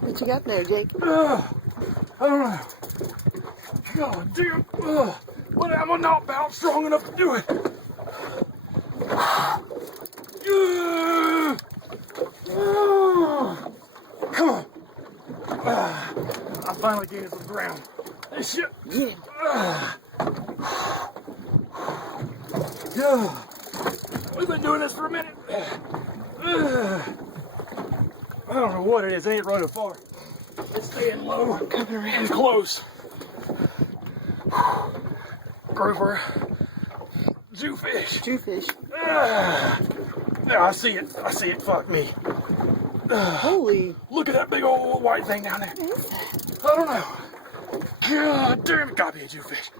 What you got there, Jake? I don't know. God damn. But I'm not about strong enough to do it. Come on. I finally gained some ground. This shit. Get him. We've been doing this for a minute. I don't know what it is. It ain't running far. It's staying low. Coming around. It's close. Grouper. Jewfish. Jewfish. Yeah, I see it. I see it. Fuck me. Holy. Look at that big old white thing down there. What is that? I don't know. God damn it. Gotta be a jewfish.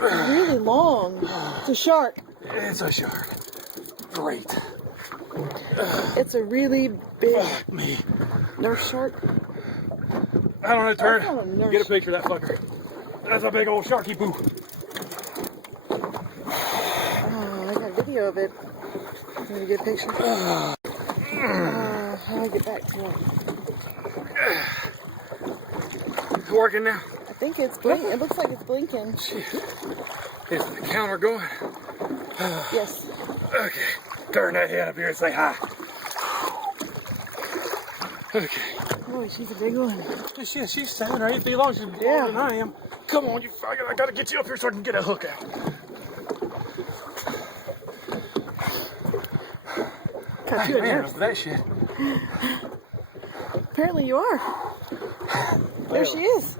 Really long. It's a shark. It's a shark. Great. It's a really big Fuck me. nurse shark. I don't know, That's not a turn. nurse. Get a picture of that fucker. That's a big old sharky poo. Oh, I got video of it. Let me get a picture. How do I get back to it? It's working now. I think it's blinking. It looks like it's blinking. Shit. Is the counter going? Yes. Okay. Turn that head up here and say hi. Okay. Oh, she's a big one. Shit, she's 7 or 8 feet long. She's longer Yeah. than I am. Come on, you faggot. I gotta get you up here so I can get a hook out. Got Hey, you a man, nurse. for that shit. Apparently you are. There she is.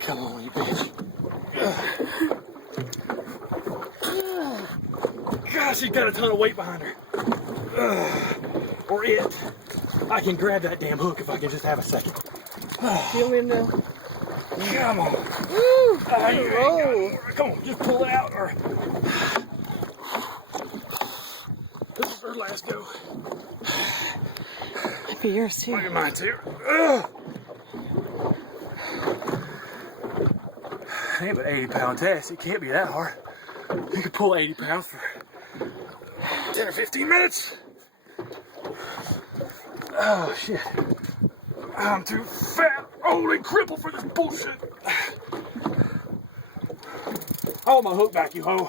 Come on, you bitch. God, she's got a ton of weight behind her. Or it. I can grab that damn hook if I can just have a second. You want me to? Come on. Woo! Whoa. Come on, just pull it out. Or... This is her last go. Might be yours too. Look at mine too. It ain't but 80-pound test. It can't be that hard. You can pull 80 pounds for 10 or 15 minutes. Oh, shit. I'm too fat, old, and crippled for this bullshit. I want my hook back, you hoe.